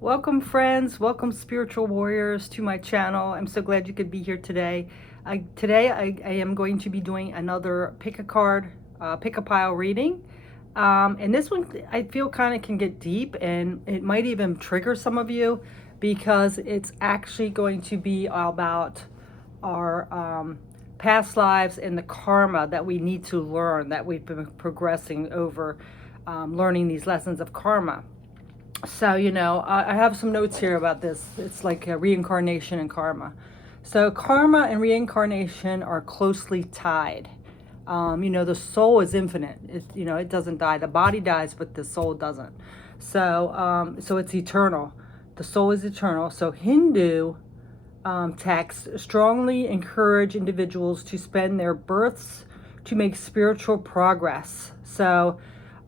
Welcome friends, welcome spiritual warriors to my channel. I'm so glad you could be here today. Today I am going to be doing another pick a card, pick a pile reading. And this one I feel kind of can get deep, and it might even trigger some of you because it's actually going to be about our past lives and the karma that we need to learn, that we've been progressing over, learning these lessons of karma. So, I have some notes here about this. It's like a reincarnation and karma. So karma and reincarnation are closely tied. The soul is infinite. It doesn't die. The body dies, but the soul doesn't. So it's eternal. The soul is eternal. So Hindu texts strongly encourage individuals to spend their births to make spiritual progress. So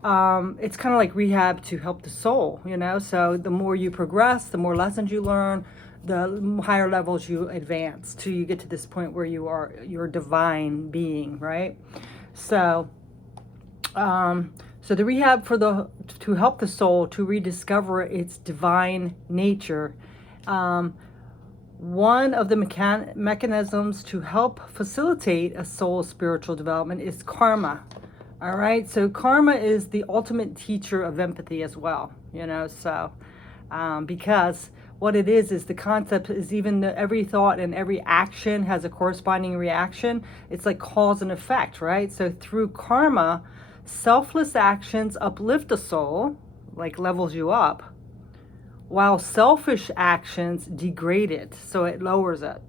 it's kind of like rehab to help the soul, so the more you progress, the more lessons you learn, the higher levels you advance till you get to this point where you are your divine being, right? So the rehab to help the soul to rediscover its divine nature. One of the mechanisms to help facilitate a soul's spiritual development is karma. All right, so karma is the ultimate teacher of empathy as well, because what it is the concept is even every thought and every action has a corresponding reaction. It's like cause and effect, right? So through karma, selfless actions uplift the soul, like levels you up, while selfish actions degrade it, so it lowers it.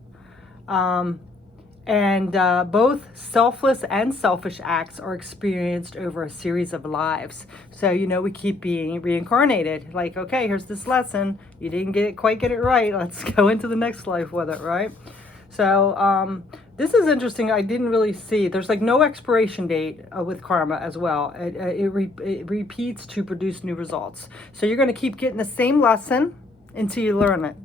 And both selfless and selfish acts are experienced over a series of lives. So, we keep being reincarnated. Like, okay, here's this lesson. You didn't quite get it right. Let's go into the next life with it, right? So this is interesting. I didn't really see. There's like no expiration date with karma as well. It repeats to produce new results. So you're going to keep getting the same lesson until you learn it.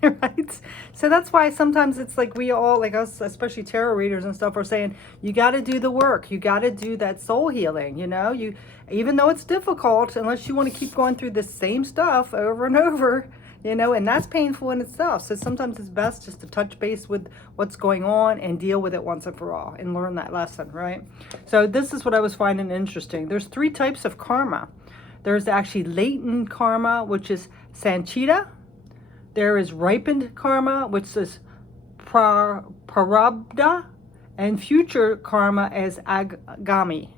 Right? So that's why sometimes it's like we all, like us, especially tarot readers and stuff, are saying you got to do the work. You got to do that soul healing. You, even though it's difficult, unless you want to keep going through the same stuff over and over, and that's painful in itself. So sometimes it's best just to touch base with what's going on and deal with it once and for all and learn that lesson, right? So this is what I was finding interesting. There's 3 types of karma. There's actually latent karma, which is sanchita. There is ripened karma, which is prarabdha, and future karma is agami.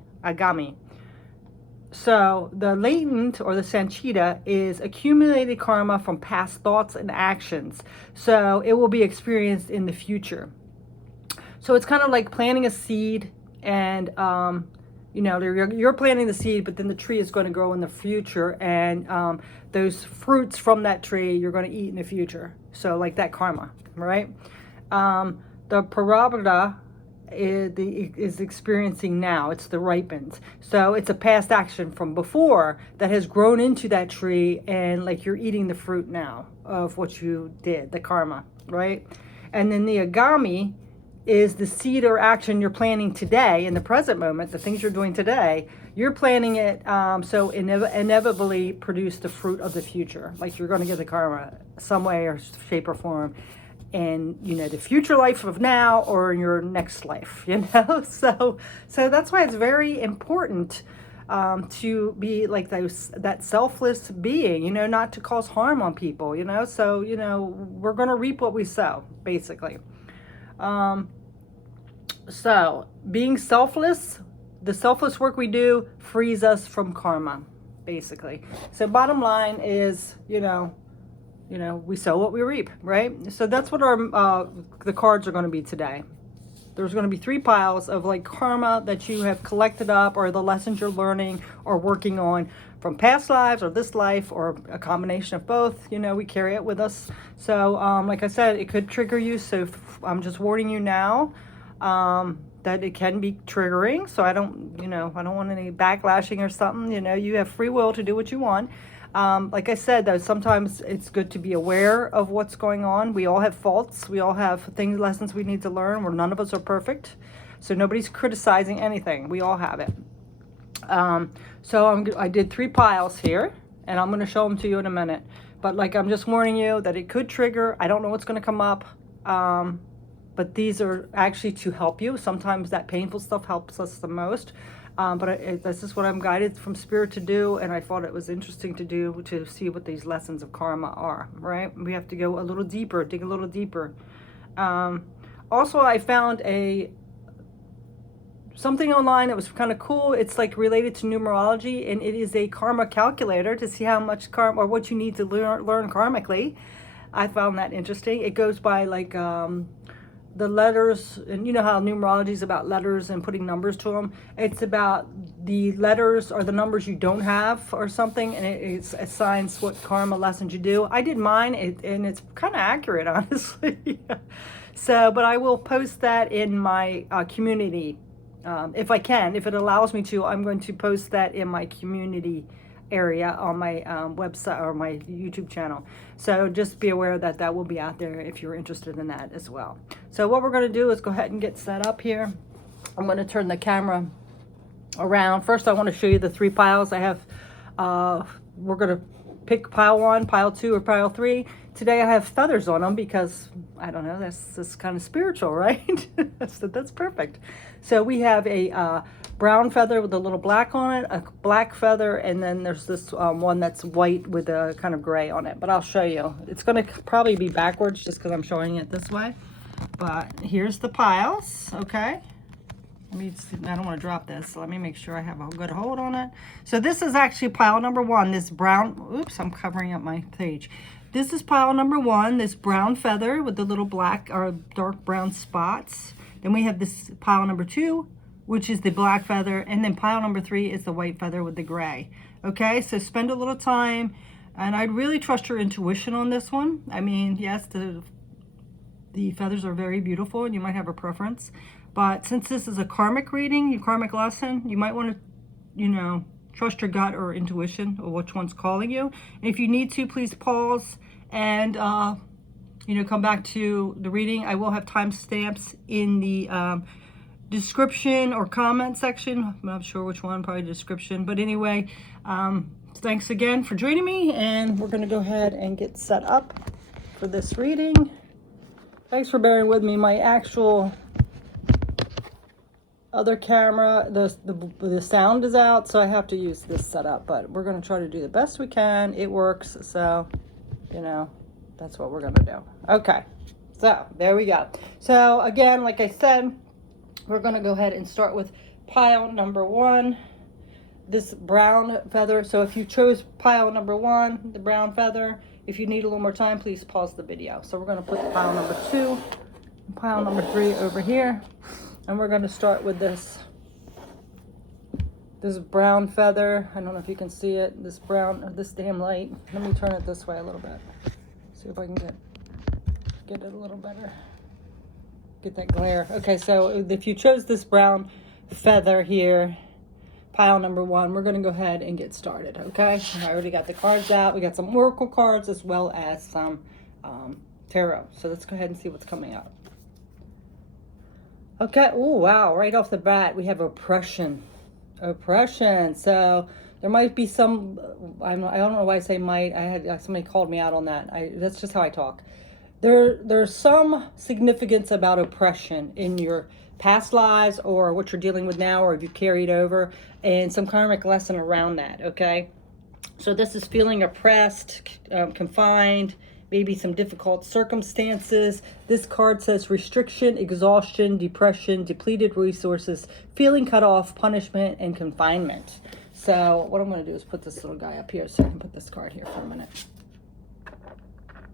So the latent, or the sanchita, is accumulated karma from past thoughts and actions. So it will be experienced in the future. So it's kind of like planting a seed, and you're planting the seed, but then the tree is going to grow in the future, and those fruits from that tree you're going to eat in the future. So like that karma, right? The prarabdha is experiencing now. It's the ripened. So it's a past action from before that has grown into that tree, and like you're eating the fruit now of what you did, the karma, right? And then the agami is the seed or action you're planning today, in the present moment, the things you're doing today. You're planning it, so inevitably produce the fruit of the future. Like you're going to get the karma some way or shape or form in, the future life of now or in your next life, So that's why it's very important to be like that selfless being, not to cause harm on people, So, we're going to reap what we sow, basically. So being selfless, the selfless work we do frees us from karma, basically. So bottom line is, we sow what we reap, right? So that's what the cards are going to be today. There's going to be 3 piles of like karma that you have collected up, or the lessons you're learning or working on from past lives or this life, or a combination of both. We carry it with us. So like I said, it could trigger you. So I'm just warning you now that it can be triggering. So I don't want any backlashing or something. You have free will to do what you want. Like I said, though, sometimes it's good to be aware of what's going on. We all have faults. We all have lessons we need to learn, where none of us are perfect. So nobody's criticizing anything. We all have it. So I did 3 piles here, and I'm going to show them to you in a minute. But like, I'm just warning you that it could trigger. I don't know what's going to come up. But these are actually to help you. Sometimes that painful stuff helps us the most. This is what I'm guided from Spirit to do, and I thought it was interesting to do, to see what these lessons of karma are, right? We have to go a little deeper, dig a little deeper. Also, I found something online that was kind of cool. It's like related to numerology, and it is a karma calculator to see how much karma, or what you need to learn karmically. I found that interesting. It goes by like the letters, and you know how numerology is about letters and putting numbers to them. It's about the letters or the numbers you don't have or something, and it assigns what karma lessons you do. I did mine, and it's kind of accurate, honestly. So, but I will post that in my community. If I can, if it allows me to, I'm going to post that in my community area on my website or my YouTube channel. So just be aware that that will be out there if you're interested in that as well. So what we're going to do is go ahead and get set up here. I'm going to turn the camera around. First, I want to show you the 3 piles I have. We're going to pick pile 1, pile 2, or pile 3. Today I have feathers on them because, I don't know, that's kind of spiritual, right? that's perfect. So we have a brown feather with a little black on it, a black feather, and then there's this one that's white with a kind of gray on it. But I'll show you. It's going to probably be backwards just because I'm showing it this way. But here's the piles, okay? Let me see, I don't want to drop this, so let me make sure I have a good hold on it. So this is actually pile number 1, this brown, oops, I'm covering up my page. This is pile number 1, this brown feather with the little black or dark brown spots. Then we have this pile number 2, which is the black feather, and then pile number 3 is the white feather with the gray. Okay, so spend a little time, and I'd really trust your intuition on this one. I mean, yes, the feathers are very beautiful, and you might have a preference. But since this is a karmic reading, your karmic lesson, you might want to, you know, trust your gut or intuition or which one's calling you. And if you need to, please pause and, you know, come back to the reading. I will have timestamps in the description or comment section. I'm not sure which one, probably description. But anyway, thanks again for joining me, and we're going to go ahead and get set up for this reading. Thanks for bearing with me. My actual other camera, the sound is out, so I have to use this setup, but we're going to try to do the best we can. It works, so, you know, that's what we're going to do. Okay, so there we go. So again, like I said, we're going to go ahead and start with pile number 1, this brown feather. So if you chose pile number 1, the brown feather, if you need a little more time, please pause the video. So we're going to put pile number 2 and pile number 3 over here. And we're going to start with this brown feather. I don't know if you can see it. This brown, this damn light. Let me turn it this way a little bit. See if I can get it a little better. Get that glare. Okay, so if you chose this brown feather here, pile number 1, we're going to go ahead and get started, okay? I already got the cards out. We got some oracle cards as well as some tarot. So let's go ahead and see what's coming up. Okay, oh wow, right off the bat, we have oppression. Oppression. So there might be some, I don't know why I say might, I had somebody called me out on that. That's just how I talk. There's some significance about oppression in your past lives or what you're dealing with now, or if you carried over, and some karmic lesson around that, okay? So this is feeling oppressed, confined, maybe some difficult circumstances. This card says restriction, exhaustion, depression, depleted resources, feeling cut off, punishment, and confinement. So what I'm going to do is put this little guy up here so I can put this card here for a minute.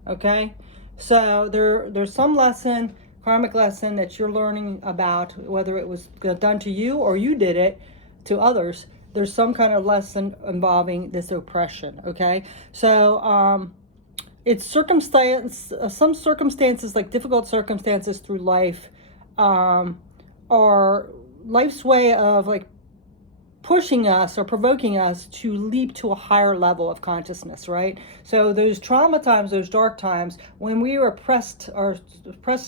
Okay, so there's some lesson, karmic lesson that you're learning about, whether it was done to you or you did it to others. There's some kind of lesson involving this oppression, okay? So, it's some circumstances, like difficult circumstances through life, are life's way of like pushing us or provoking us to leap to a higher level of consciousness, right? So those trauma times, those dark times, when we were pressed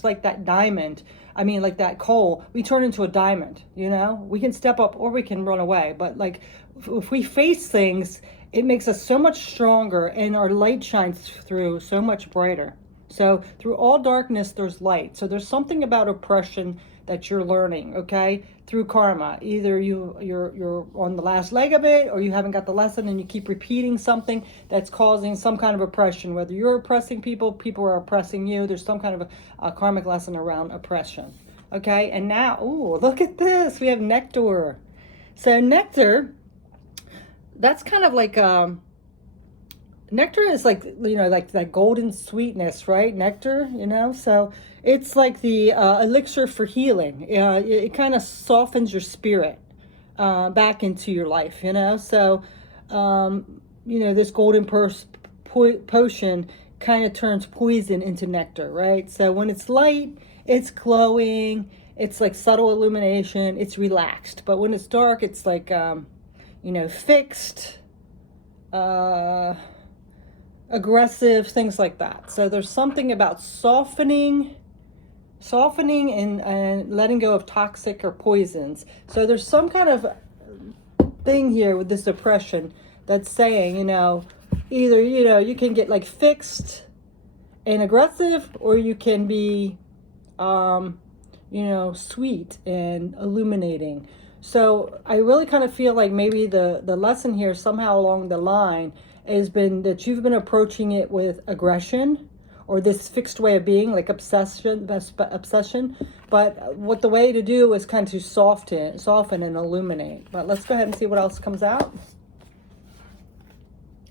like that diamond, I mean, like that coal, we turn into a diamond, you know? We can step up or we can run away. But like, if we face things it makes us so much stronger, and our light shines through so much brighter. So through all darkness, there's light. So there's something about oppression that you're learning, okay, through karma. Either you're on the last leg of it, or you haven't got the lesson and you keep repeating something that's causing some kind of oppression. Whether you're oppressing people, people are oppressing you. There's some kind of a karmic lesson around oppression. Okay, and now, ooh, look at this. We have nectar. So nectar, that's kind of like nectar is like, like that golden sweetness, right? Nectar, so it's like the elixir for healing. It kind of softens your spirit back into your life, so this golden potion kind of turns poison into nectar, right? So when it's light, it's glowing, it's like subtle illumination, it's relaxed. But when it's dark, it's like fixed, aggressive, things like that. So there's something about softening and letting go of toxic or poisons. So there's some kind of thing here with this oppression that's saying, either, you can get like fixed and aggressive, or you can be, sweet and illuminating. So I really kind of feel like maybe the lesson here somehow along the line has been that you've been approaching it with aggression, or this fixed way of being, like obsession. But what the way to do is kind of to soften and illuminate. But let's go ahead and see what else comes out.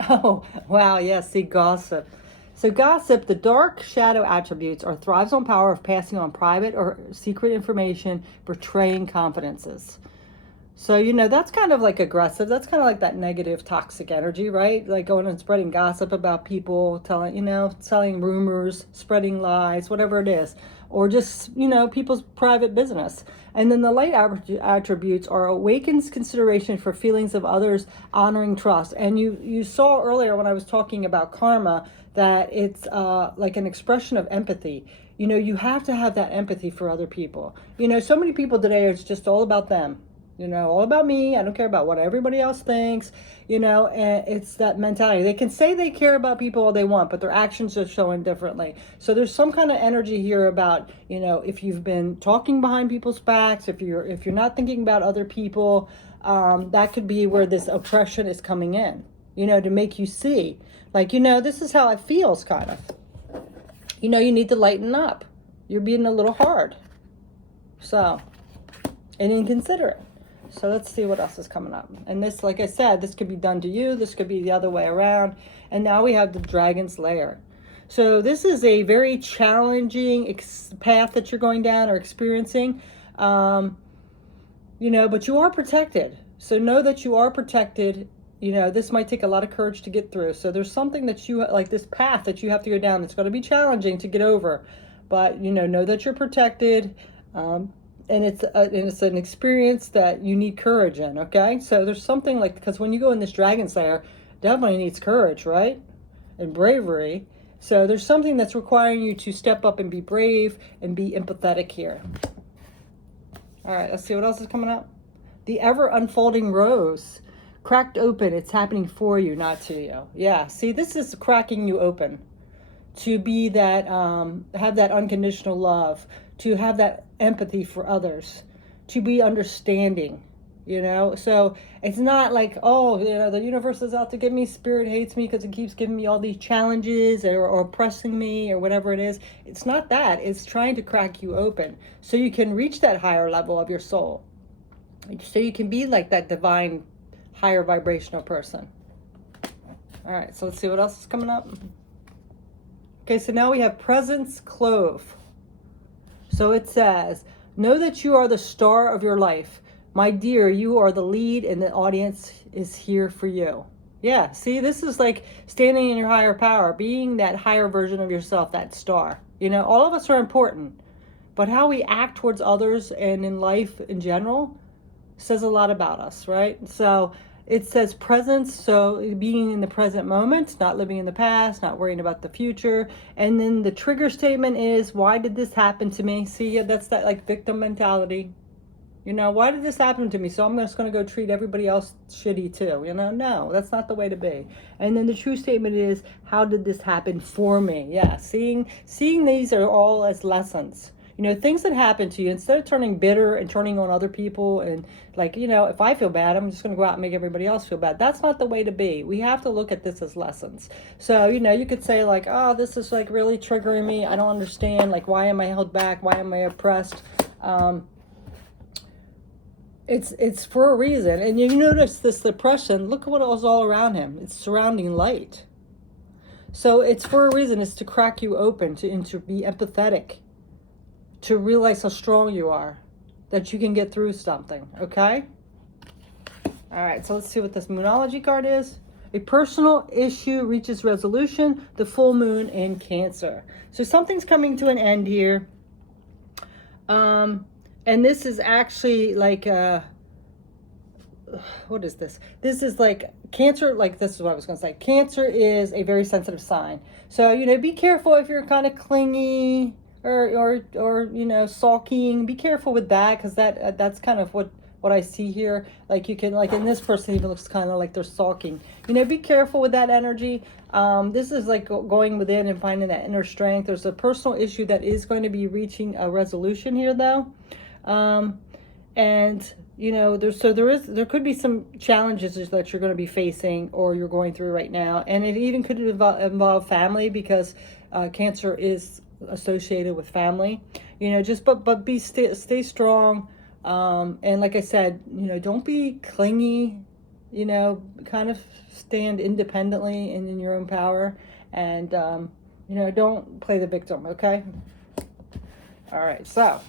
Oh, wow, yeah, see, gossip. So gossip, the dark shadow attributes, are thrives on power of passing on private or secret information, betraying confidences. So, that's kind of like aggressive. That's kind of like that negative, toxic energy, right? Like going and spreading gossip about people, telling rumors, spreading lies, whatever it is. Or just, people's private business. And then the light attributes are awakens consideration for feelings of others, honoring trust. And you saw earlier when I was talking about karma that it's like an expression of empathy. You have to have that empathy for other people. So many people today, it's just all about them. All about me. I don't care about what everybody else thinks, and it's that mentality. They can say they care about people all they want, but their actions are showing differently. So there's some kind of energy here about, if you've been talking behind people's backs, if you're not thinking about other people, that could be where this oppression is coming in, to make you see, like, this is how it feels, kind of. You need to lighten up. You're being a little hard. So, and inconsiderate. So let's see what else is coming up. And this, like I said, this could be done to you. This could be the other way around. And now we have the Dragon's Lair. So this is a very challenging path that you're going down or experiencing. But you are protected. So know that you are protected. This might take a lot of courage to get through. So there's something that you, like this path that you have to go down. It's going to be challenging to get over. But, know that you're protected. And it's an experience that you need courage in, okay? So there's something like, because when you go in this Dragon's Lair, definitely needs courage, right? And bravery. So there's something that's requiring you to step up and be brave and be empathetic here. All right, let's see what else is coming up. The ever unfolding rose. Cracked open, it's happening for you, not to you. Yeah, see, this is cracking you open. To be that, have that unconditional love, to have that empathy for others, to be understanding, So it's not like, the universe is out to get me, spirit hates me because it keeps giving me all these challenges or oppressing me or whatever it is. It's not that. It's trying to crack you open so you can reach that higher level of your soul. So you can be like that divine, higher vibrational person. All right, so let's see what else is coming up. Okay, so now we have Presence Clove. So it says, know that you are the star of your life. My dear, you are the lead and the audience is here for you. Yeah, see, this is like standing in your higher power, being that higher version of yourself, that star. All of us are important, but how we act towards others and in life in general says a lot about us, right? So it says presence, so being in the present moment, not living in the past, not worrying about the future. And then the trigger statement is, why did this happen to me? See, that's that like victim mentality. You know, why did this happen to me? So I'm just going to go treat everybody else shitty too. You know, no, that's not the way to be. And then the true statement is, how did this happen for me? Yeah, seeing these are all as lessons. You know, things that happen to you, instead of turning bitter and turning on other people and like, you know, if I feel bad, I'm just going to go out and make everybody else feel bad. That's not the way to be. We have to look at this as lessons. So, you know, you could say like, oh, this is like really triggering me. I don't understand. Like, why am I held back? Why am I oppressed? It's for a reason. And you notice this depression, look at what was all around him. It's surrounding light. So it's for a reason. It's to crack you open, to be empathetic, to realize how strong you are, that you can get through something, okay? All right, so let's see what this Moonology card is. A personal issue reaches resolution, the full moon in Cancer. So something's coming to an end here. And this is actually like, what is this? This is like Cancer, like this is what I was going to say. Cancer is a very sensitive sign. So, you know, be careful if you're kind of clingy, or you know, sulking. Be careful with that, because that's kind of what I see here. Like you can, like in this person even looks kind of like they're sulking. You know, be careful with that energy. This is like going within and finding that inner strength. There's a personal issue that is going to be reaching a resolution here though. And you know, there could be some challenges that you're going to be facing or you're going through right now, and it even could involve family, because Cancer is associated with family. You know, just but stay strong, and like I said, you know, don't be clingy. You know, kind of stand independently and in your own power, and you know, don't play the victim. Okay. All right, so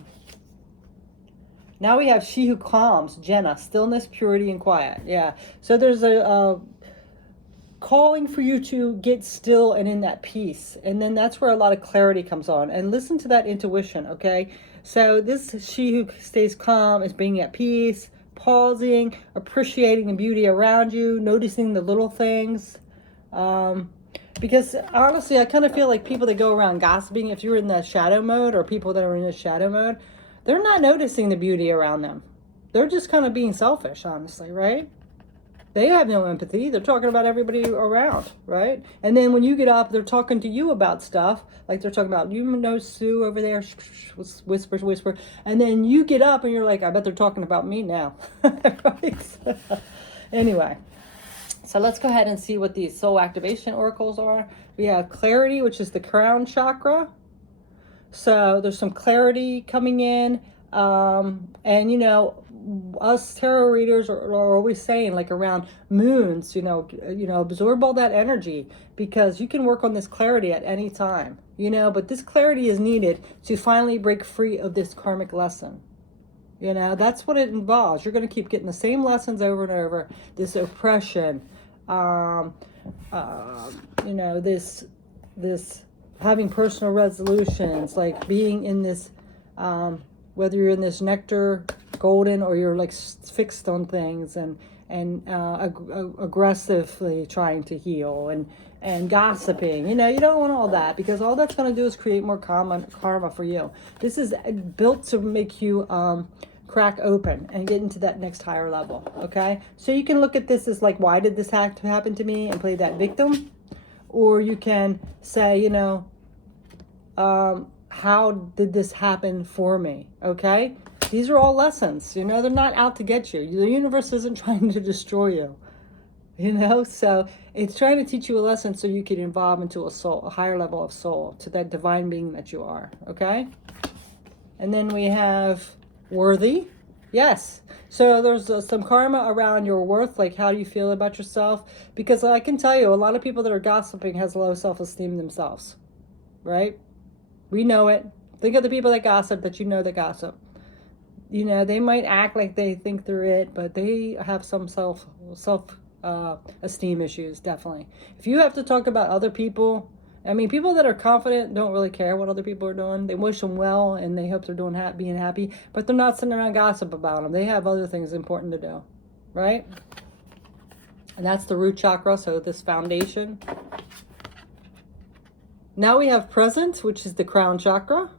now we have She Who Calms, Jenna, stillness, purity, and quiet. Yeah, so there's a calling for you to get still and in that peace. And then that's where a lot of clarity comes on. And listen to that intuition, okay? So this She Who Stays Calm is being at peace, pausing, appreciating the beauty around you, noticing the little things. Because honestly, I kind of feel like people that go around gossiping, if you're in the shadow mode, or people that are in the shadow mode, they're not noticing the beauty around them. They're just kind of being selfish, honestly, right? They have no empathy. They're talking about everybody around, right? And then when you get up, they're talking to you about stuff. Like they're talking about, you know, Sue over there, whisper. And then you get up and you're like, I bet they're talking about me now. Right? Anyway, so let's go ahead and see what these soul activation oracles are. We have clarity, which is the crown chakra. So there's some clarity coming in. And, you know, us tarot readers are always saying, like, around moons, you know, absorb all that energy, because you can work on this clarity at any time, you know, but this clarity is needed to finally break free of this karmic lesson. You know, that's what it involves. You're going to keep getting the same lessons over and over. This oppression, you know, this having personal resolutions, like being in this, whether you're in this nectar golden or you're like fixed on things, and aggressively trying to heal, and gossiping. You know, you don't want all that, because all that's going to do is create more karma for you. This is built to make you crack open and get into that next higher level. Okay, so you can look at this as like, why did this happen to me, and play that victim, or you can say, you know, how did this happen for me? Okay, these are all lessons. You know, they're not out to get you. The universe isn't trying to destroy you. You know, so it's trying to teach you a lesson so you can evolve into a higher level of soul, to that divine being that you are. Okay, and then we have worthy. Yes, so there's some karma around your worth, like how do you feel about yourself? Because I can tell you, a lot of people that are gossiping has low self-esteem themselves, right? We know it. Think of the people that gossip, that you know that gossip. You know, they might act like they think they're it, but they have some self-esteem issues, definitely. If you have to talk about other people, I mean, people that are confident don't really care what other people are doing. They wish them well, and they hope they're being happy, but they're not sitting around gossip about them. They have other things important to do, right? And that's the root chakra, so this foundation. Now we have present, which is the crown chakra.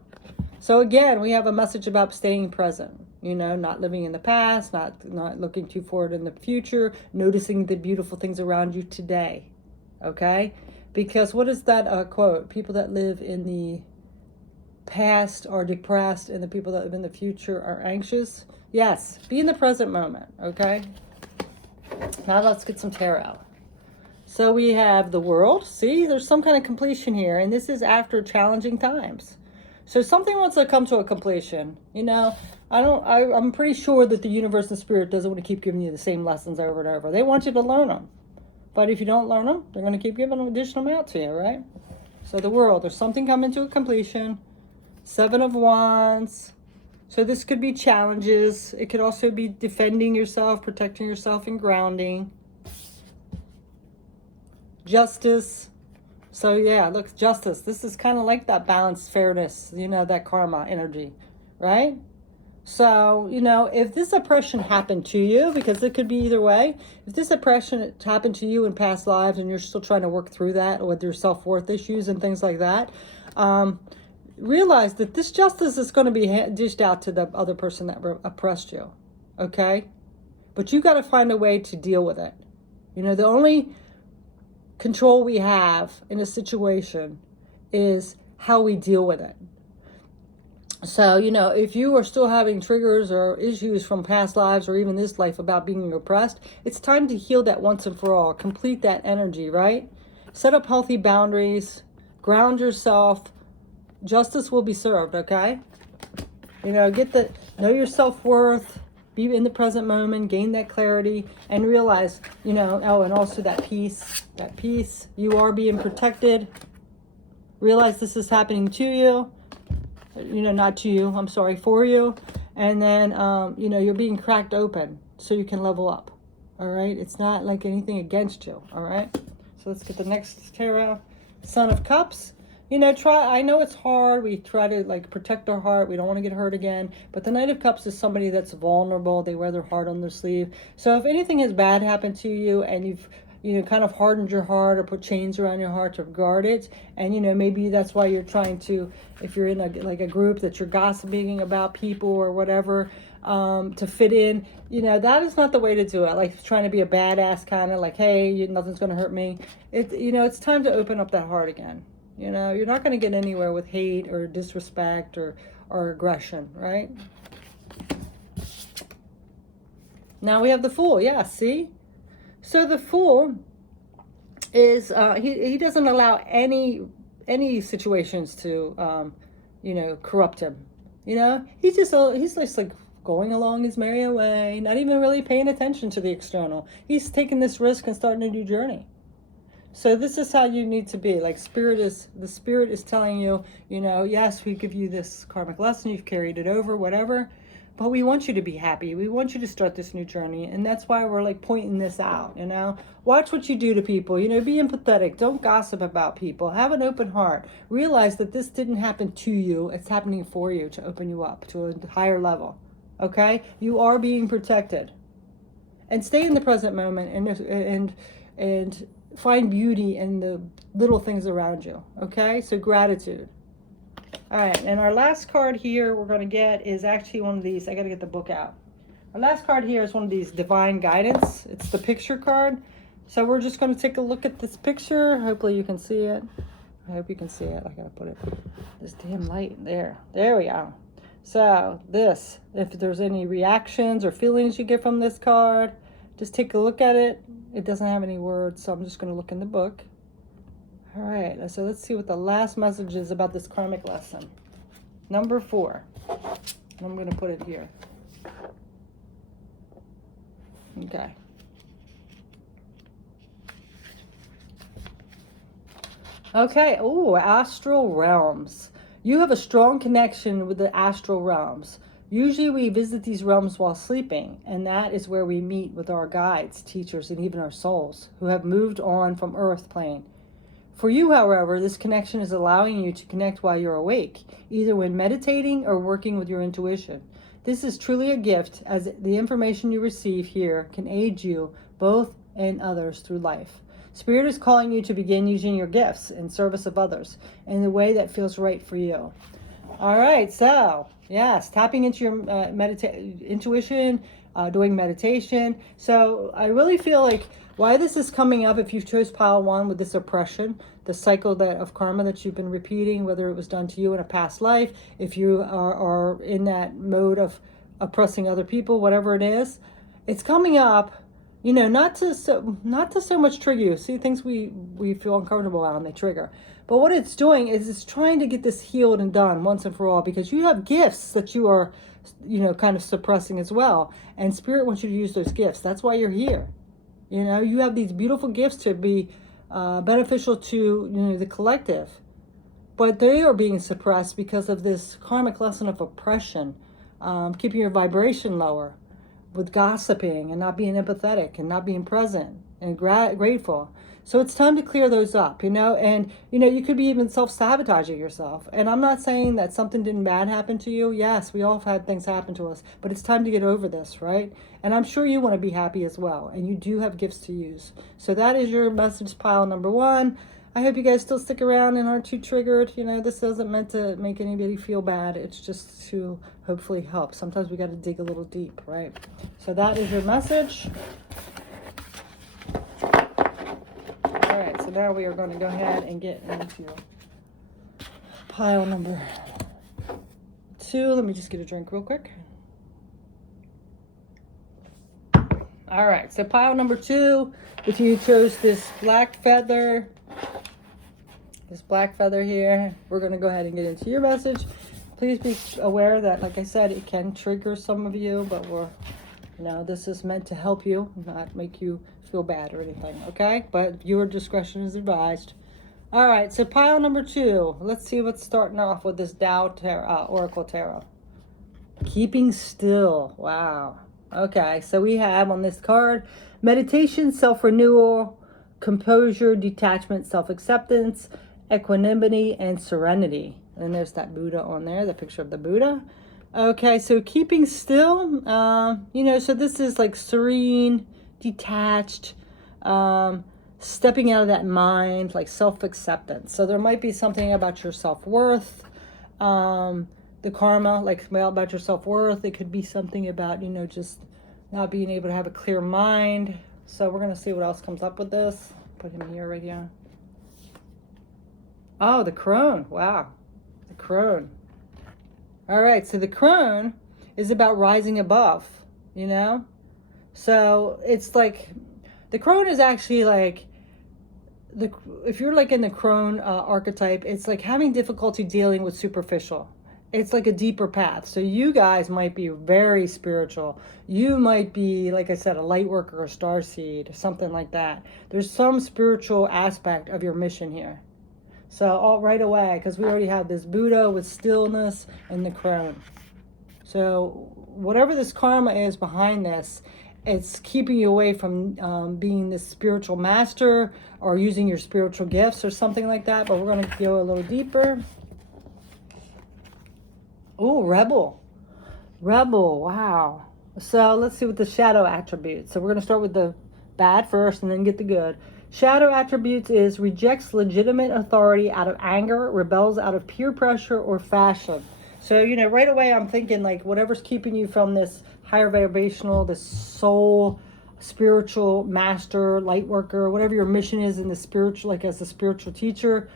So again, we have a message about staying present. You know, not living in the past, not looking too forward in the future, noticing the beautiful things around you today. Okay? Because what is that quote? People that live in the past are depressed and the people that live in the future are anxious. Yes, be in the present moment, okay? Now let's get some tarot. So we have the World. See, there's some kind of completion here, and this is after challenging times. So something wants to come to a completion. You know, I'm pretty sure that the universe and spirit doesn't want to keep giving you the same lessons over and over. They want you to learn them. But if you don't learn them, they're going to keep giving them additional amount to you, right? So the World, there's something coming to a completion. 7 of Wands. So this could be challenges. It could also be defending yourself, protecting yourself, and grounding. Justice. So yeah, look, justice. This is kind of like that balanced fairness, you know, that karma energy, right? So, you know, if this oppression happened to you, because it could be either way, if this oppression happened to you in past lives and you're still trying to work through that with your self-worth issues and things like that, realize that this justice is going to be dished out to the other person that oppressed you, okay? But you got to find a way to deal with it. You know, the only control we have in a situation is how we deal with it. So, you know, if you are still having triggers or issues from past lives or even this life about being oppressed, it's time to heal that once and for all. Complete that energy, right? Set up healthy boundaries. Ground yourself. Justice will be served, okay? You know, know your self-worth. Be in the present moment. Gain that clarity. And realize, you know, oh, and also that peace. That peace. You are being protected. Realize this is happening to you. You know, not to you, I'm sorry, for you. And then, you know, you're being cracked open so you can level up, all right? It's not like anything against you, all right? So let's get the next tarot. Son of Cups. You know, I know it's hard. We try to, like, protect our heart. We don't want to get hurt again. But the Knight of Cups is somebody that's vulnerable. They wear their heart on their sleeve. So if anything has bad happened to you and you've, you know, kind of hardened your heart or put chains around your heart to guard it. And, you know, maybe that's why you're trying to, if you're in a group that you're gossiping about people or whatever, to fit in, you know, that is not the way to do it. Like trying to be a badass kind of like, hey, nothing's going to hurt me. You know, it's time to open up that heart again. You know, you're not going to get anywhere with hate or disrespect or aggression, right? Now we have the Fool. Yeah, see? So the Fool is, he doesn't allow any situations to, you know, corrupt him. You know, he's just like going along his merry way, not even really paying attention to the external. He's taking this risk and starting a new journey. So this is how you need to be. Like the spirit is telling you, you know, yes, we give you this karmic lesson, you've carried it over, whatever. But we want you to be happy. We want you to start this new journey. And that's why we're like pointing this out, you know. Watch what you do to people. You know, be empathetic. Don't gossip about people. Have an open heart. Realize that this didn't happen to you. It's happening for you to open you up to a higher level. Okay? You are being protected. And stay in the present moment and find beauty in the little things around you. Okay? So gratitude. All right, and our last card here we're going to get is actually one of these. I got to get the book out. Our last card here is one of these divine guidance. It's the picture card. So we're just going to take a look at this picture. Hopefully you can see it. I hope you can see it. I got to put it this damn light there. There we go. So this, if there's any reactions or feelings you get from this card, just take a look at it. It doesn't have any words, so I'm just going to look in the book. All right, so let's see what the last message is about this karmic lesson. Number 4. I'm going to put it here. Okay. Okay, oh, astral realms. You have a strong connection with the astral realms. Usually we visit these realms while sleeping, and that is where we meet with our guides, teachers, and even our souls who have moved on from Earth plane. For you, however, this connection is allowing you to connect while you're awake, either when meditating or working with your intuition. This is truly a gift, as the information you receive here can aid you both and others through life. Spirit is calling you to begin using your gifts in service of others in the way that feels right for you. All right, so yes, tapping into your intuition, doing meditation. So I really feel like why this is coming up, if you chose pile one with this oppression, the cycle that of karma that you've been repeating, whether it was done to you in a past life, if you are in that mode of oppressing other people, whatever it is, it's coming up. You know, not to so much trigger you. See, things we feel uncomfortable around, they trigger. But what it's doing is it's trying to get this healed and done once and for all, because you have gifts that you are, you know, kind of suppressing as well. And Spirit wants you to use those gifts. That's why you're here. You know, you have these beautiful gifts to be beneficial to, you know, the collective. But they are being suppressed because of this karmic lesson of oppression, keeping your vibration lower with gossiping and not being empathetic and not being present and grateful. So it's time to clear those up, you know, and, you know, you could be even self-sabotaging yourself. And I'm not saying that something didn't bad happen to you. Yes, we all have had things happen to us, but it's time to get over this, right? And I'm sure you want to be happy as well. And you do have gifts to use. So that is your message pile number one. I hope you guys still stick around and aren't too triggered. You know, this isn't meant to make anybody feel bad. It's just to hopefully help. Sometimes we got to dig a little deep, right? So that is your message. All right, so now we are going to go ahead and get into pile number two. Let me just get a drink real quick. All right, so pile number two, if you chose this black feather here, we're going to go ahead and get into your message. Please be aware that, like I said, it can trigger some of you, but this is meant to help you, not make you feel bad or anything, okay? But your discretion is advised. All right, so pile number two. Let's see what's starting off with this Tao Oracle Tarot. Keeping still. Wow. Okay, so we have on this card, meditation, self-renewal, composure, detachment, self-acceptance, equanimity, and serenity. And there's that Buddha on there, the picture of the Buddha. Okay, so keeping still, so this is like serene, detached, stepping out of that mind, like self-acceptance. So there might be something about your self-worth, the karma, like about your self-worth. It could be something about, just not being able to have a clear mind. So we're going to see what else comes up with this. Put him here, right here. Oh, the crone. Wow. The crone. All right. So the crone is about rising above, So it's like, the crone is actually like, if you're like in the crone archetype, it's like having difficulty dealing with superficial. It's like a deeper path. So you guys might be very spiritual. You might be, like I said, a light worker or starseed, something like that. There's some spiritual aspect of your mission here. So right away, because we already have this Buddha with stillness and the crone. So whatever this karma is behind this, it's keeping you away from being this spiritual master or using your spiritual gifts or something like that. But we're going to go a little deeper. Oh, rebel. Rebel, wow. So let's see what the shadow attributes. So we're going to start with the bad first and then get the good. Shadow attributes is rejects legitimate authority out of anger, rebels out of peer pressure or fashion. So, right away I'm thinking like whatever's keeping you from this higher vibrational, this soul, spiritual master, light worker, whatever your mission is in the spiritual, like as a spiritual teacher.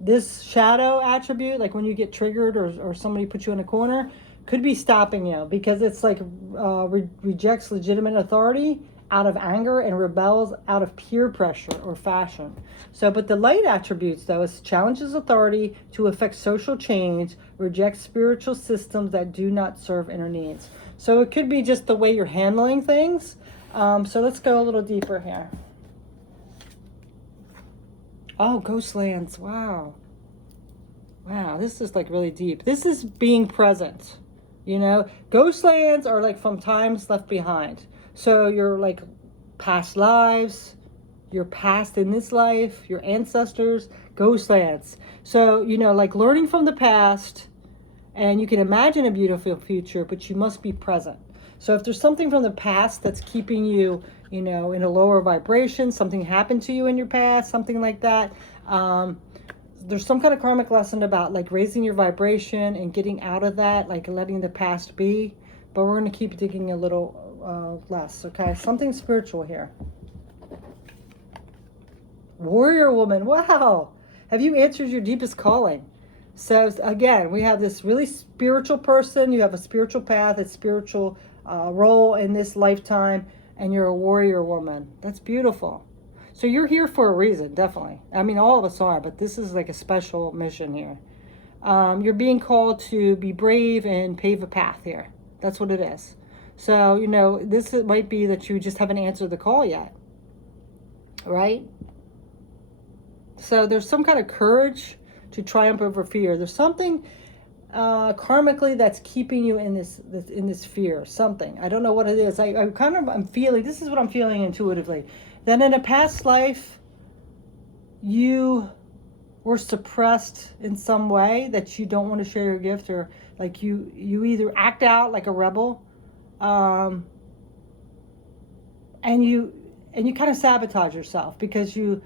This shadow attribute, like when you get triggered or somebody puts you in a corner, could be stopping you because it's like rejects legitimate authority out of anger and rebels out of peer pressure or fashion. So, but the light attributes though is challenges authority to affect social change, rejects spiritual systems that do not serve inner needs. So it could be just the way you're handling things. So let's go a little deeper here. Oh, Ghostlands. Wow. Wow, this is like really deep. This is being present. Ghostlands are like from times left behind. So your like past lives, your past in this life, your ancestors, ghostlands. So, like learning from the past, and you can imagine a beautiful future, but you must be present. So if there's something from the past that's keeping you, in a lower vibration, something happened to you in your past, something like that, there's some kind of karmic lesson about like raising your vibration and getting out of that, like letting the past be. But we're going to keep digging a little less, okay? Something spiritual here. Warrior woman, wow. Have you answered your deepest calling? So again, we have this really spiritual person. You have a spiritual path, a spiritual role in this lifetime, and you're a warrior woman. That's beautiful. So you're here for a reason, definitely. I mean, all of us are, but this is like a special mission here. You're being called to be brave and pave a path here. That's what it is. So, you know, this might be that you just haven't answered the call yet, right? So there's some kind of courage to triumph over fear. There's something karmically that's keeping you in this fear. Something. I don't know what it is. I'm feeling, this is what I'm feeling intuitively. That in a past life, you were suppressed in some way that you don't want to share your gift, or like you either act out like a rebel, and you kind of sabotage yourself because you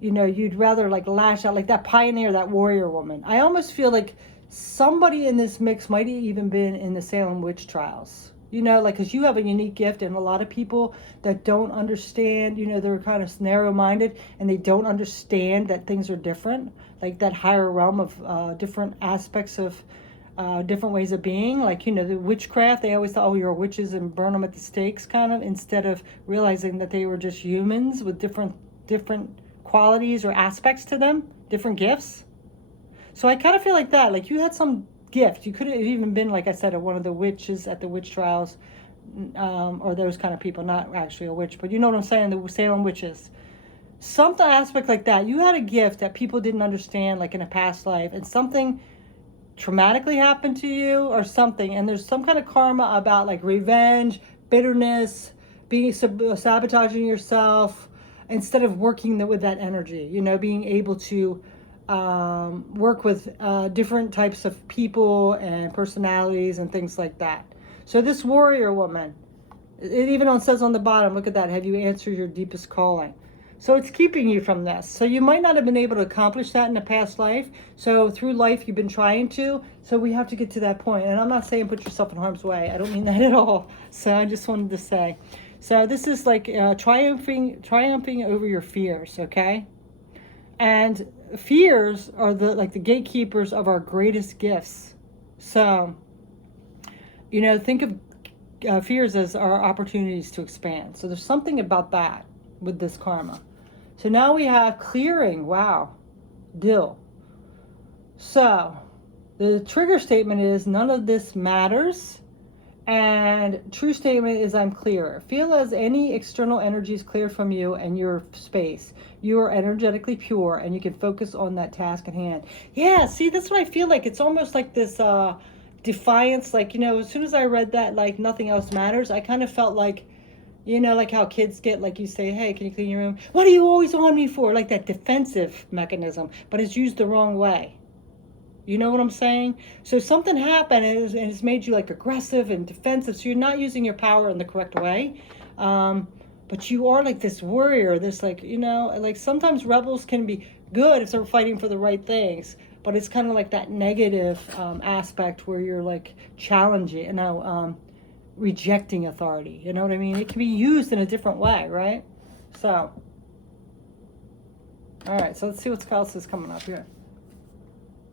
know, you'd rather like lash out like that pioneer, that warrior woman. I almost feel like somebody in this mix might have even been in the Salem witch trials. You know, like, because you have a unique gift, and a lot of people that don't understand, you know, they're kind of narrow-minded and they don't understand that things are different, like that higher realm of different aspects of different ways of being. Like, you know, the witchcraft, they always thought, oh, you're witches and burn them at the stakes, kind of, instead of realizing that they were just humans with different qualities or aspects to them, different gifts. So I kind of feel like that, like you had some gift. You could have even been, like I said, one of the witches at the witch trials, or those kind of people, not actually a witch, but you know what I'm saying, the Salem witches. Some aspect like that. You had a gift that people didn't understand, like in a past life, and something traumatically happened to you or something, and there's some kind of karma about like revenge, bitterness, being sabotaging yourself, instead of working with that energy, you know, being able to work with different types of people and personalities and things like that. So this warrior woman, it even says on the bottom, look at that, have you answered your deepest calling? So it's keeping you from this. So you might not have been able to accomplish that in a past life. So through life, you've been trying to. So we have to get to that point. And I'm not saying put yourself in harm's way. I don't mean that at all. So I just wanted to say. So this is like triumphing over your fears, okay? And fears are the gatekeepers of our greatest gifts. So, you know, think of fears as our opportunities to expand. So there's something about that with this karma. So now we have clearing. Wow. Dill. So the trigger statement is none of this matters. And true statement is I'm clear. Feel as any external energy is clear from you and your space. You are energetically pure and you can focus on that task at hand. Yeah, see, that's what I feel like. It's almost like this defiance. Like, you know, as soon as I read that, like nothing else matters, I kind of felt like, you know, like how kids get, like you say, hey, can you clean your room? What are you always on me for? Like that defensive mechanism, but it's used the wrong way. You know what I'm saying? So something happened and it's made you like aggressive and defensive. So you're not using your power in the correct way. But you are like this warrior, this like, you know, like sometimes rebels can be good if they're fighting for the right things. But it's kind of like that negative aspect where you're like challenging, you know, rejecting authority. You know what I mean? It can be used in a different way, right? So, all right. So let's see what else is coming up here.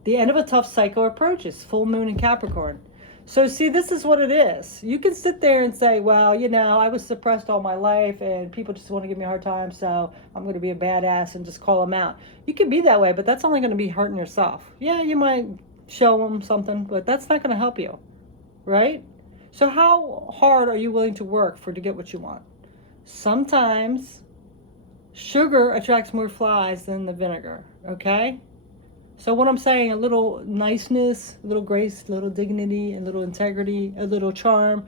The end of a tough cycle approaches, full moon in Capricorn. So see, this is what it is. You can sit there and say, well, you know, I was suppressed all my life and people just want to give me a hard time, so I'm going to be a badass and just call them out. You can be that way, but that's only going to be hurting yourself. Yeah, you might show them something, but that's not going to help you, right? So how hard are you willing to work to get what you want? Sometimes sugar attracts more flies than the vinegar, okay? So what I'm saying, a little niceness, a little grace, a little dignity, a little integrity, a little charm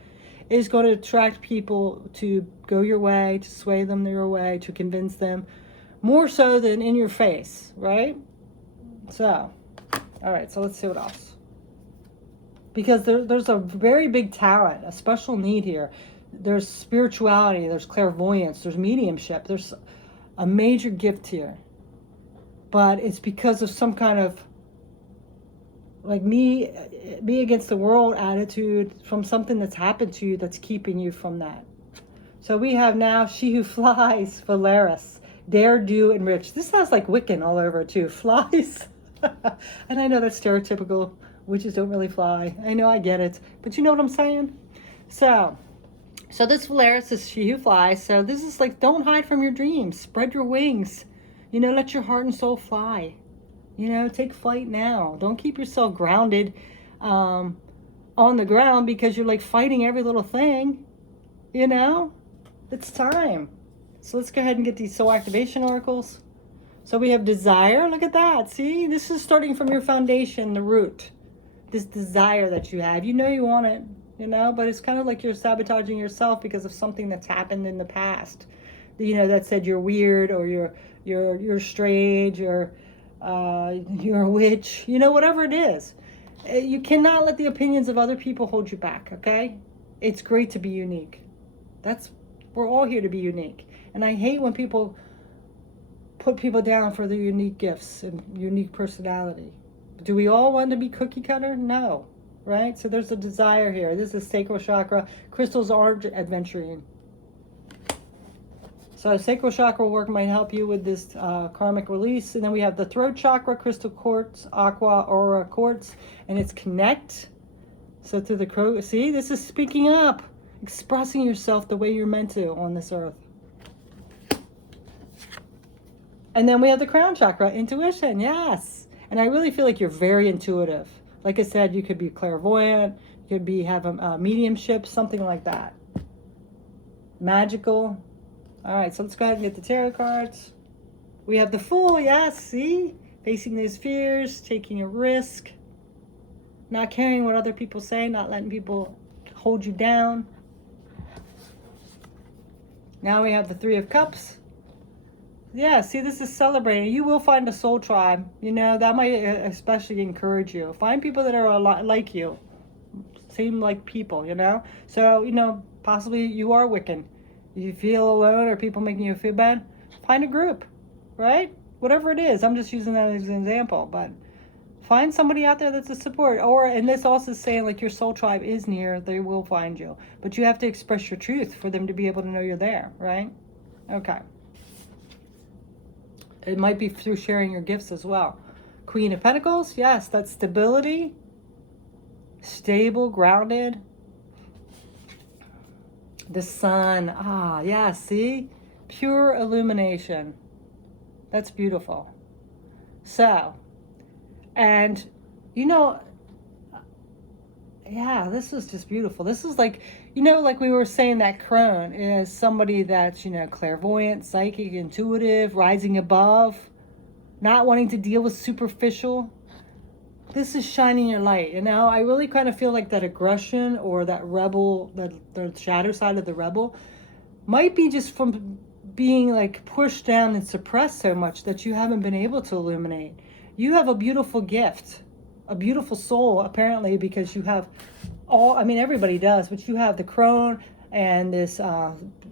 is going to attract people to go your way, to sway them your way, to convince them, more so than in your face, right? So, all right, so let's see what else. Because there's a very big talent, a special need here. There's spirituality, there's clairvoyance, there's mediumship, there's a major gift here. but it's because of some kind of like me against the world attitude from something that's happened to you that's keeping you from that. So we have now She Who Flies, Valeris, Dare, Do, and Rich. This has like Wiccan all over it too. Flies. And I know that's stereotypical. Witches don't really fly. I know, I get it. But you know what I'm saying? So this Valeris is She Who Flies. So this is like, don't hide from your dreams. Spread your wings. You know, let your heart and soul fly. You know, take flight now. Don't keep yourself grounded on the ground because you're like fighting every little thing. You know, it's time. So let's go ahead and get these soul activation oracles. So we have desire. Look at that. See, this is starting from your foundation, the root. This desire that you have. You know you want it, you know, but it's kind of like you're sabotaging yourself because of something that's happened in the past. You know, that said you're weird or you're strange or you're a witch, you know, whatever it is. You cannot let the opinions of other people hold you back, okay? It's great to be unique. We're all here to be unique. And I hate when people put people down for their unique gifts and unique personality. Do we all want to be cookie cutter? No, right? So there's a desire here. This is sacral chakra. Crystals aren't adventuring. So sacral chakra work might help you with this karmic release. And then we have the throat chakra, crystal quartz, aqua aura quartz, and it's connect. So through the see, this is speaking up, expressing yourself the way you're meant to on this earth. And then we have the crown chakra, intuition, yes. And I really feel like you're very intuitive. Like I said, you could be clairvoyant, you could have a mediumship, something like that. Magical. All right, so let's go ahead and get the tarot cards. We have the Fool, yes, see? Facing those fears, taking a risk, not caring what other people say, not letting people hold you down. Now we have the Three of Cups. Yeah, see, this is celebrating. You will find a soul tribe. You know, that might especially encourage you. Find people that are a lot like you. Seem like people, you know? So, you know, possibly you are Wiccan. You feel alone or people making you feel bad, find a group, right? Whatever it is. I'm just using that as an example, but find somebody out there that's a support. And this also is saying like your soul tribe is near, they will find you. But you have to express your truth for them to be able to know you're there, right? Okay. It might be through sharing your gifts as well. Queen of Pentacles, yes, that's stability. Stable, grounded. The sun, yeah, see? Pure illumination. That's beautiful. So, and, you know, yeah, this is just beautiful. This is like, you know, like we were saying, that crone is somebody that's, you know, clairvoyant, psychic, intuitive, rising above, not wanting to deal with superficial. This is shining your light, you know? I really kind of feel like that aggression or that rebel, the shadow side of the rebel, might be just from being like pushed down and suppressed so much that you haven't been able to illuminate. You have a beautiful gift, a beautiful soul, apparently, because you have everybody does, but you have the crone and this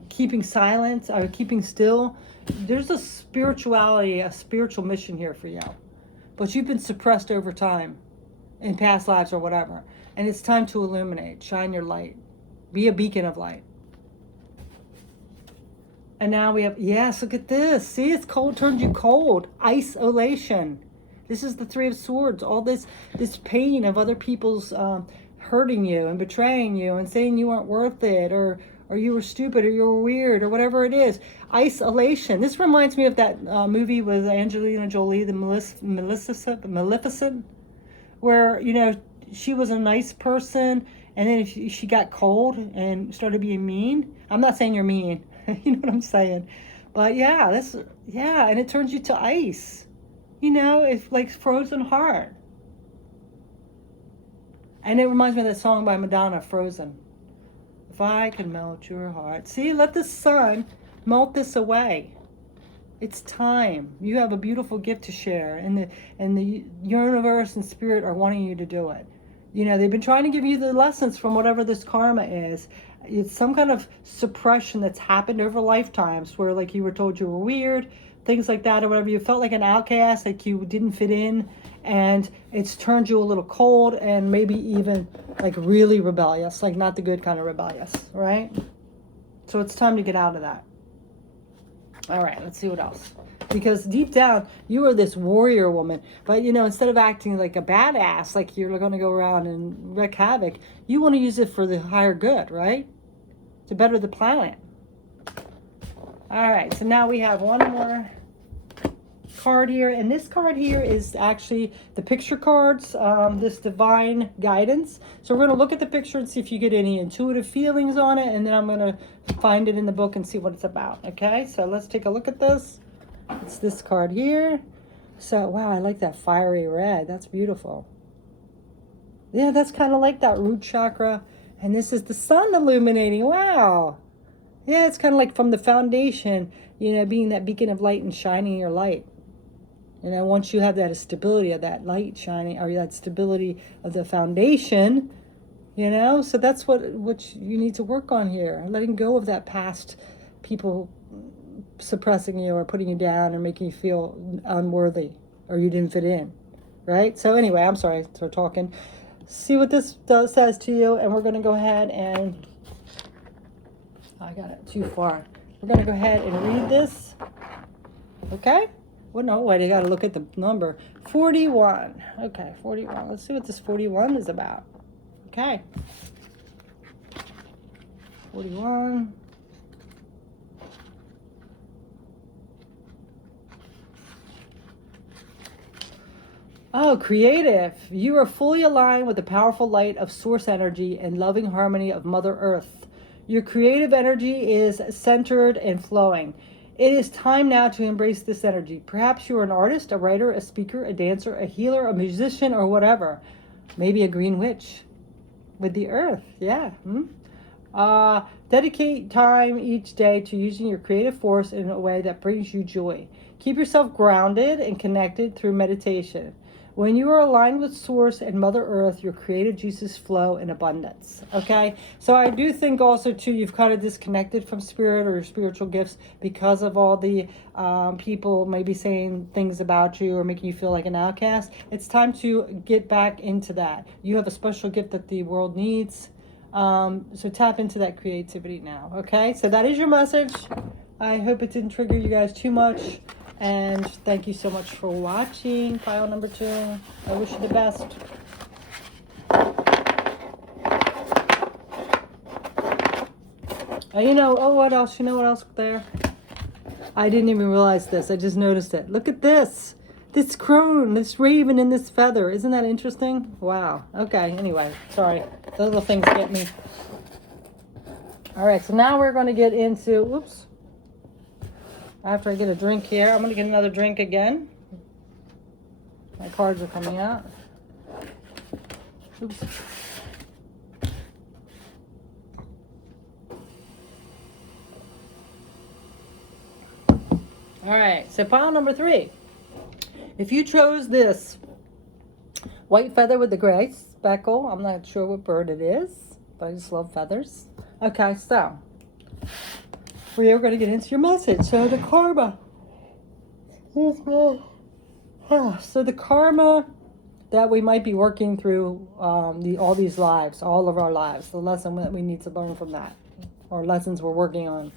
keeping silence or keeping still. There's a spirituality, a spiritual mission here for you. But you've been suppressed over time in past lives or whatever. And it's time to illuminate, shine your light, be a beacon of light. And now we have, yes, look at this. See, it's cold, turned you cold. Isolation. This is the Three of Swords. All this pain of other people's hurting you and betraying you and saying you weren't worth it or you were stupid or you were weird or whatever it is. Isolation. This reminds me of that movie with Angelina Jolie, the Maleficent, where, you know, she was a nice person and then she got cold and started being mean. I'm not saying you're mean. You know what I'm saying? But yeah, and it turns you to ice. You know, it's like frozen heart. And it reminds me of that song by Madonna, Frozen. If I can melt your heart. See, let the sun melt this away. It's time. You have a beautiful gift to share, and the universe and spirit are wanting you to do it. You know, they've been trying to give you the lessons from whatever this karma is. It's some kind of suppression that's happened over lifetimes where, like, you were told you were weird, things like that or whatever. You felt like an outcast, like you didn't fit in, and it's turned you a little cold and maybe even like really rebellious, like not the good kind of rebellious, right? So it's time to get out of that. All right, let's see what else. Because deep down, you are this warrior woman. But, you know, instead of acting like a badass, like you're going to go around and wreak havoc, you want to use it for the higher good, right? To better the planet. All right, so now we have one more card here. And this card here is actually the picture cards, this divine guidance. So we're going to look at the picture and see if you get any intuitive feelings on it. And then I'm going to find it in the book and see what it's about. Okay, so let's take a look at this. It's this card here. So, wow, I like that fiery red. That's beautiful. Yeah, that's kind of like that root chakra. And this is the sun illuminating. Wow. Yeah, it's kind of like from the foundation, you know, being that beacon of light and shining your light. And then once you have that stability of that light shining, or that stability of the foundation, you know, so that's what you need to work on here. Letting go of that past people suppressing you or putting you down or making you feel unworthy or you didn't fit in, right? So anyway, I'm sorry for talking. See what this says to you, and we're going to go ahead and I got it too far. We're going to go ahead and read this. Okay? Well, no, wait, I got to look at the number. 41. Okay, 41. Let's see what this 41 is about. Okay. 41. Oh, creative. You are fully aligned with the powerful light of source energy and loving harmony of Mother Earth. Your creative energy is centered and flowing. It is time now to embrace this energy. Perhaps you are an artist, a writer, a speaker, a dancer, a healer, a musician, or whatever. Maybe a green witch with the earth. Yeah. Dedicate time each day to using your creative force in a way that brings you joy. Keep yourself grounded and connected through meditation. When you are aligned with Source and Mother Earth, your creative juices flow in abundance. Okay? So I do think also, too, you've kind of disconnected from spirit or your spiritual gifts because of all the people maybe saying things about you or making you feel like an outcast. It's time to get back into that. You have a special gift that the world needs. So tap into that creativity now. Okay? So that is your message. I hope it didn't trigger you guys too much. And thank you so much for watching pile number 2. I wish you the best. What else? You know what else there? I didn't even realize this. I just noticed it. Look at this. This crone, this raven, and this feather. Isn't that interesting? Wow. Okay, anyway. Sorry. Those little things get me. All right, so now we're going to get into... Whoops. After I get a drink here, I'm going to get another drink again. My cards are coming out. Oops. All right, so pile number 3. If you chose this white feather with the gray speckle, I'm not sure what bird it is, but I just love feathers. Okay, so... we are going to get into your message. So the karma. So the karma that we might be working through all these lives, all of our lives. The lesson that we need to learn from that. Or lessons we're working on.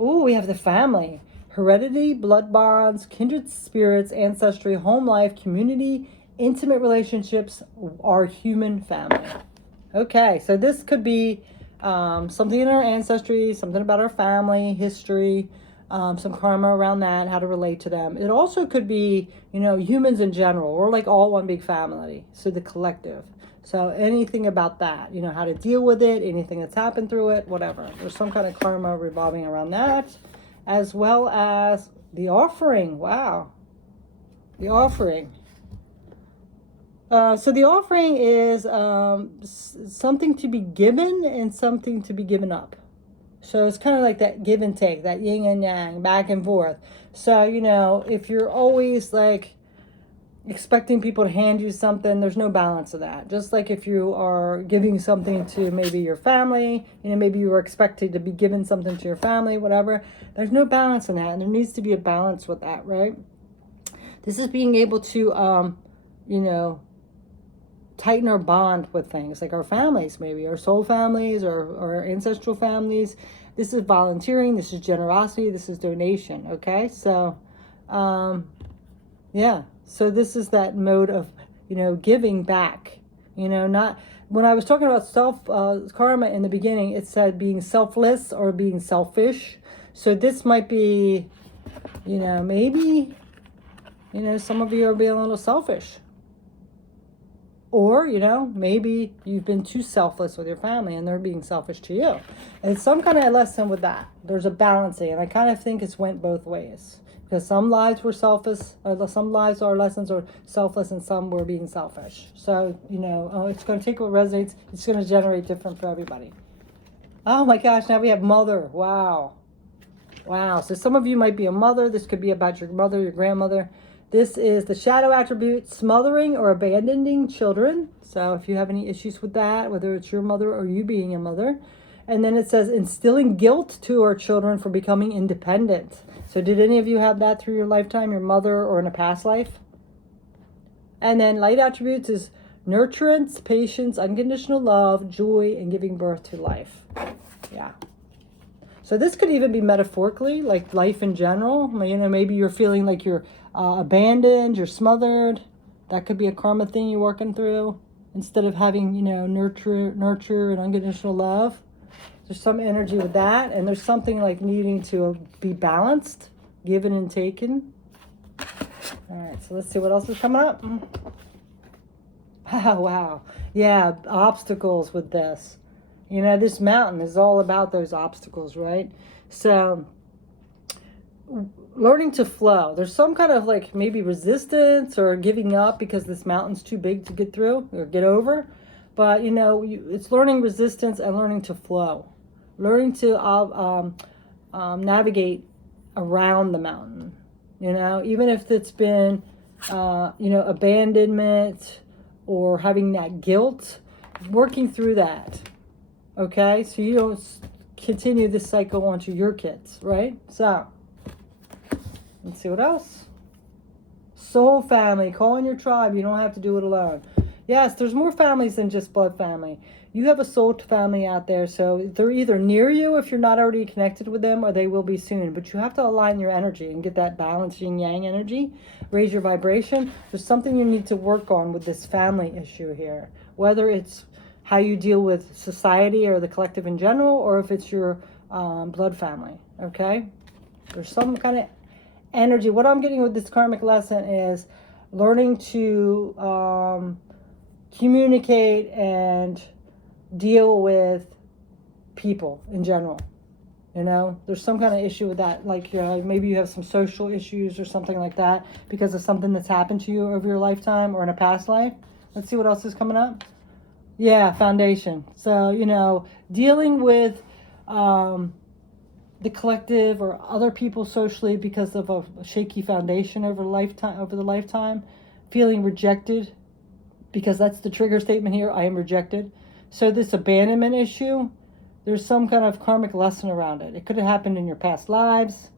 Ooh, we have the family. Heredity, blood bonds, kindred spirits, ancestry, home life, community, intimate relationships, our human family. Okay, so this could be... something in our ancestry, something about our family, history, some karma around that, how to relate to them. It also could be, humans in general. We're like all one big family. So the collective. So anything about that, how to deal with it, anything that's happened through it, whatever. There's some kind of karma revolving around that, as well as the offering. Wow. The offering. So the offering is something to be given and something to be given up. So it's kind of like that give and take, that yin and yang, back and forth. So, if you're always like, expecting people to hand you something. There's no balance of that. Just like if you are giving something to maybe your family, maybe you were expected to be given something to your family, whatever. There's no balance in that, and there needs to be a balance with that, right? This is being able to, tighten our bond with things like our families, maybe our soul families or our ancestral families. This is volunteering. This is generosity. This is donation. Okay, so yeah. So this is that mode of, giving back. Not when I was talking about self karma in the beginning, it said being selfless or being selfish. So this might be, maybe, some of you are being a little selfish. Or, maybe you've been too selfless with your family and they're being selfish to you. And it's some kind of lesson with that. There's a balancing. And I kind of think it's went both ways. Because some lives were selfish, some lives or lessons are selfless, and some were being selfish. So, it's going to take what resonates. It's going to generate different for everybody. Oh my gosh, now we have mother. Wow. Wow. So some of you might be a mother. This could be about your mother, your grandmother. This is the shadow attribute, smothering or abandoning children. So if you have any issues with that, whether it's your mother or you being a mother. And then it says instilling guilt to our children for becoming independent. So did any of you have that through your lifetime, your mother, or in a past life? And then light attributes is nurturance, patience, unconditional love, joy, and giving birth to life. Yeah. So this could even be metaphorically, like life in general. Maybe you're feeling like you're abandoned, you're smothered. That could be a karma thing you're working through. Instead of having, nurture and unconditional love. There's some energy with that. And there's something like needing to be balanced, given and taken. All right, so let's see what else is coming up. Oh, wow. Yeah, obstacles with this. This mountain is all about those obstacles, right? So learning to flow. There's some kind of like maybe resistance or giving up because this mountain's too big to get through or get over. But, it's learning resistance and learning to flow. Learning to navigate around the mountain, even if it's been, abandonment or having that guilt, working through that. Okay, so you don't continue this cycle onto your kids, right? So, let's see what else. Soul family, call in your tribe. You don't have to do it alone. Yes, there's more families than just blood family. You have a soul family out there, so they're either near you if you're not already connected with them, or they will be soon. But you have to align your energy and get that balance, yin-yang energy, raise your vibration. There's something you need to work on with this family issue here, whether it's how you deal with society or the collective in general, or if it's your blood family, okay? There's some kind of energy. What I'm getting with this karmic lesson is learning to communicate and deal with people in general. There's some kind of issue with that. Like, maybe you have some social issues or something like that because of something that's happened to you over your lifetime or in a past life. Let's see what else is coming up. Yeah, foundation. So, dealing with the collective or other people socially because of a shaky foundation over the lifetime, feeling rejected, because that's the trigger statement here, I am rejected. So this abandonment issue, there's some kind of karmic lesson around it. It could have happened in your past lives.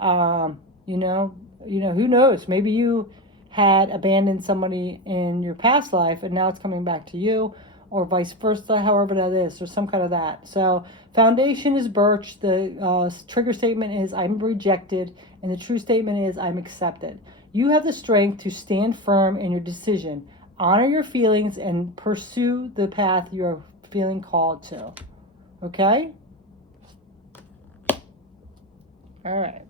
Who knows? Maybe you had abandoned somebody in your past life and now it's coming back to you, or vice versa, however that is. There's some kind of that. So foundation is birch. The trigger statement is I'm rejected, and the true statement is I'm accepted. You have the strength to stand firm in your decision. Honor your feelings and pursue the path you're feeling called to. Okay? All right.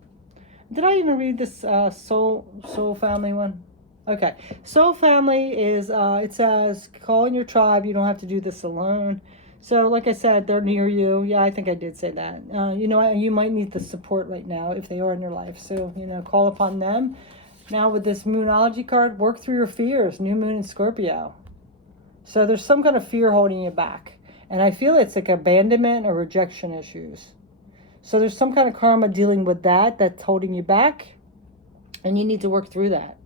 Did I even read this soul family one? Okay. Soul family is, it says, call in your tribe. You don't have to do this alone. So, like I said, they're near you. Yeah, I think I did say that. You might need the support right now if they are in your life. So, call upon them. Now with this Moonology card, work through your fears. New moon in Scorpio. So there's some kind of fear holding you back. And I feel it's like abandonment or rejection issues. So there's some kind of karma dealing with that that's holding you back. And you need to work through that.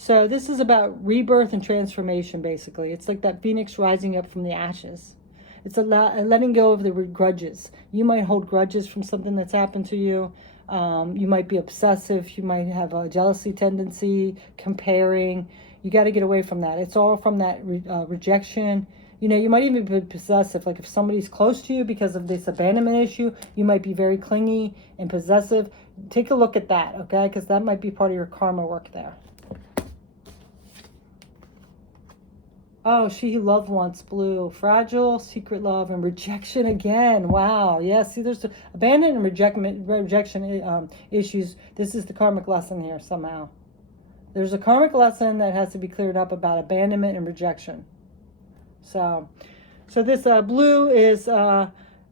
So this is about rebirth and transformation, basically. It's like that phoenix rising up from the ashes. It's a letting go of the grudges. You might hold grudges from something that's happened to you. You might be obsessive. You might have a jealousy tendency, comparing. You got to get away from that. It's all from that rejection. You know, you might even be possessive. Like if somebody's close to you because of this abandonment issue, you might be very clingy and possessive. Take a look at that, okay? Because that might be part of your karma work there. Oh, she who loved once, blue. Fragile, secret love, and rejection again. Wow. Yeah, see, there's abandonment and rejection issues. This is the karmic lesson here somehow. There's a karmic lesson that has to be cleared up about abandonment and rejection. So this blue is,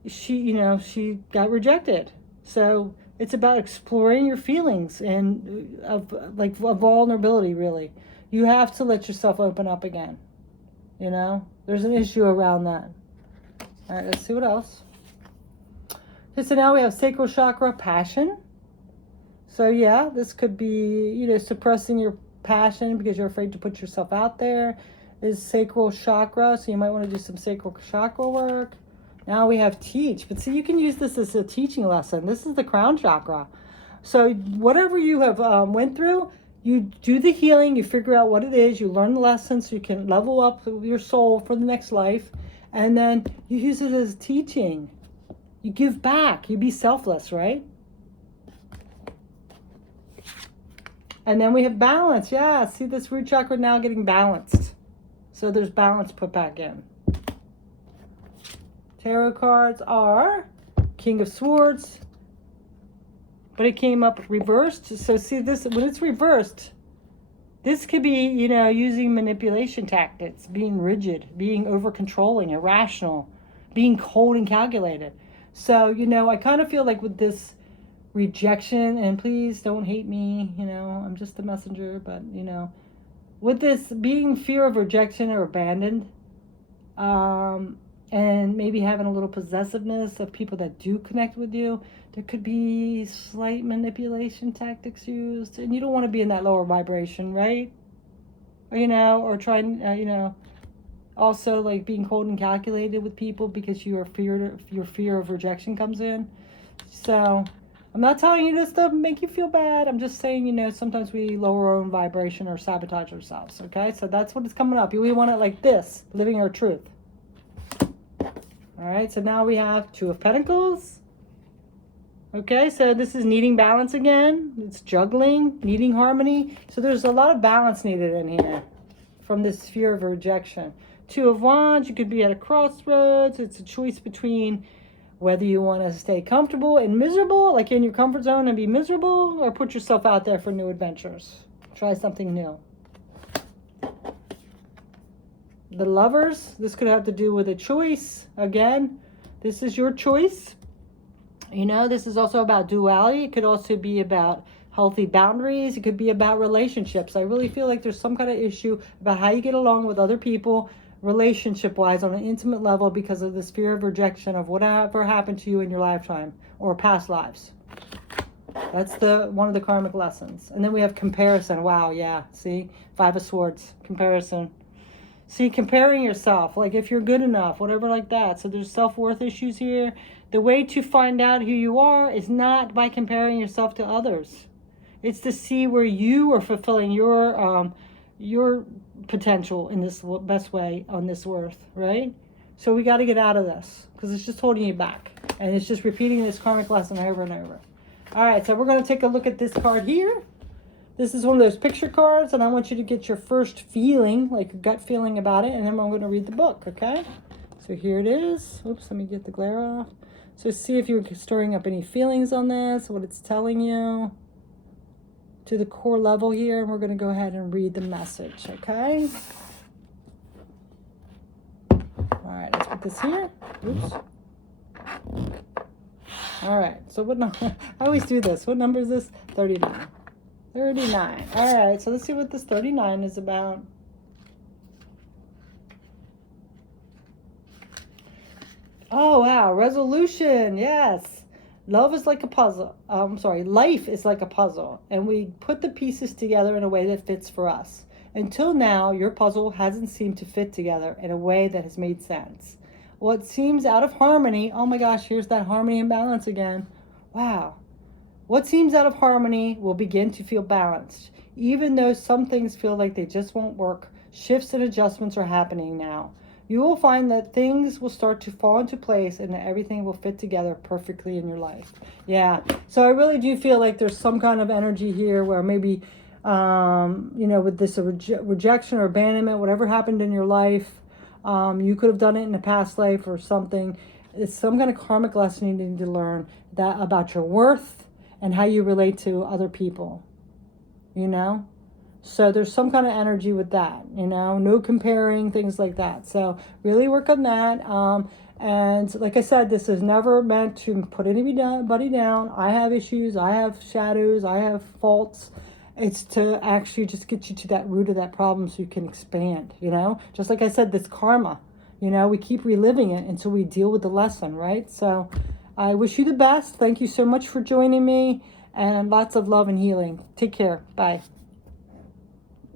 she got rejected. So it's about exploring your feelings and of vulnerability, really. You have to let yourself open up again. You know, there's an issue around that. All right, let's see what else. Okay, so now we have sacral chakra, passion. So yeah, this could be, suppressing your passion because you're afraid to put yourself out there. Is sacral chakra, so you might want to do some sacral chakra work. Now we have teach, but see, you can use this as a teaching lesson. This is the crown chakra. So whatever you have went through, you do the healing, you figure out what it is, you learn the lessons so you can level up your soul for the next life, and then you use it as teaching. You give back, you be selfless, right? And then we have balance. Yeah, see this root chakra now getting balanced. So there's balance put back in. Tarot cards are King of Swords, but it came up reversed. So see this, when it's reversed, this could be, using manipulation tactics, being rigid, being over-controlling, irrational, being cold and calculated. So, I kind of feel like with this rejection, and please don't hate me, I'm just a messenger, but, with this being fear of rejection or abandoned, and maybe having a little possessiveness of people that do connect with you, there could be slight manipulation tactics used, and you don't want to be in that lower vibration, right? Or trying, also like being cold and calculated with people because your fear of rejection comes in. So I'm not telling you this to make you feel bad. I'm just saying, sometimes we lower our own vibration or sabotage ourselves, okay? So that's what is coming up. We want it like this, living our truth. All right, so now we have Two of Pentacles. Okay, so this is needing balance again. It's juggling, needing harmony. So there's a lot of balance needed in here from this fear of rejection. Two of Wands, you could be at a crossroads. It's a choice between whether you want to stay comfortable and miserable, like in your comfort zone and be miserable, or put yourself out there for new adventures. Try something new. The Lovers, this could have to do with a choice. Again, this is your choice. This is also about duality. It could also be about healthy boundaries. It could be about relationships. I really feel like there's some kind of issue about how you get along with other people, relationship-wise, on an intimate level, because of this fear of rejection of whatever happened to you in your lifetime or past lives. That's one of the karmic lessons. And then we have comparison. Wow, yeah. See? Five of Swords. Comparison. See, comparing yourself, like if you're good enough, whatever like that. So there's self-worth issues here. The way to find out who you are is not by comparing yourself to others. It's to see where you are fulfilling your potential in this best way on this earth, right? So we got to get out of this because it's just holding you back. And it's just repeating this karmic lesson over and over. All right, so we're going to take a look at this card here. This is one of those picture cards, and I want you to get your first feeling, like a gut feeling about it, and then I'm going to read the book, okay? So here it is. Oops, let me get the glare off. So see if you're stirring up any feelings on this, what it's telling you to the core level here, and we're going to go ahead and read the message, okay? All right, let's put this here. Oops. All right, so what number? I always do this. What number is this? 39. 39. All right, so let's see what this 39 is about. Oh, wow. Resolution. Yes. Love is like a puzzle. Life is like a puzzle, and we put the pieces together in a way that fits for us. Until now, your puzzle hasn't seemed to fit together in a way that has made sense. What seems out of harmony, oh my gosh, here's that harmony and balance again. Wow. What seems out of harmony will begin to feel balanced. Even though some things feel like they just won't work, shifts and adjustments are happening now. You will find that things will start to fall into place and that everything will fit together perfectly in your life. Yeah. So I really do feel like there's some kind of energy here where maybe, with this rejection or abandonment, whatever happened in your life, you could have done it in a past life or something. It's some kind of karmic lesson you need to learn that about your worth and how you relate to other people, So there's some kind of energy with that, no comparing, things like that. So really work on that. And like I said, this is never meant to put anybody down. I have issues, I have shadows, I have faults. It's to actually just get you to that root of that problem so you can expand, Just like I said, this karma, we keep reliving it until we deal with the lesson, right? So I wish you the best. Thank you so much for joining me, and lots of love and healing. Take care. Bye.